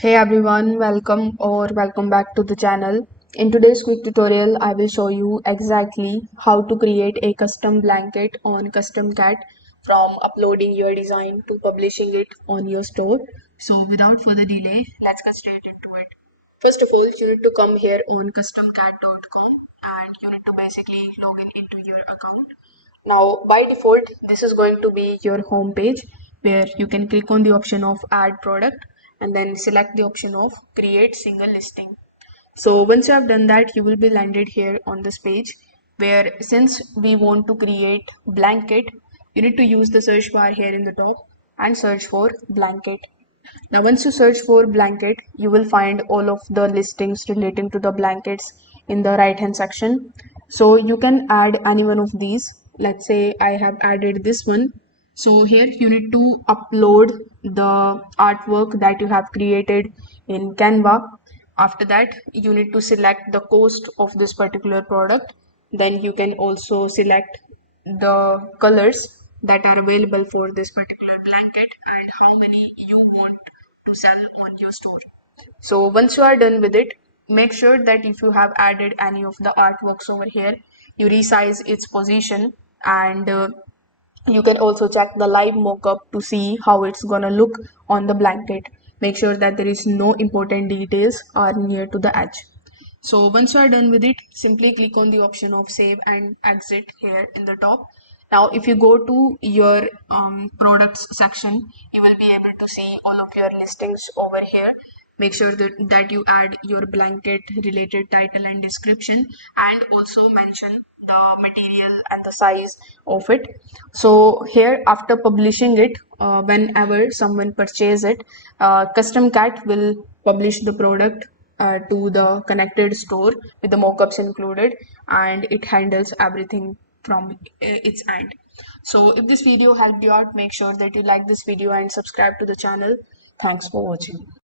Hey everyone, welcome back to the channel. In today's quick tutorial, I will show you exactly how to create a custom blanket on CustomCat from uploading your design to publishing it on your store. So without further delay, let's get straight into it. First of all, you need to come here on customcat.com and you need to basically log in into your account. Now, by default, this is going to be your home page where you can click on the option of add product and then select the option of create single listing. So once you have done that, you will be landed here on this page where since we want to create blanket, you need to use the search bar here in the top and search for blanket. Now, once you search for blanket, you will find all of the listings relating to the blankets in the right hand section. So you can add any one of these. Let's say I have added this one. So here you need to upload the artwork that you have created in Canva. After that, you need to select the cost of this particular product. Then you can also select the colors that are available for this particular blanket and how many you want to sell on your store. So once you are done with it, make sure that if you have added any of the artworks over here, you resize its position and you can also check the live mockup to see how it's gonna look on the blanket. Make sure that there is no important details are near to the edge. So once you are done with it, simply click on the option of save and exit here in the top. Now, if you go to your products section, you will be able to see all of your listings over here. Make sure that you add your blanket related title and description and also mention the material and the size of it. So here after publishing it, whenever someone purchase it, CustomCat will publish the product to the connected store with the mockups included and it handles everything from its end. So if this video helped you out, make sure that you like this video and subscribe to the channel. Thanks for watching.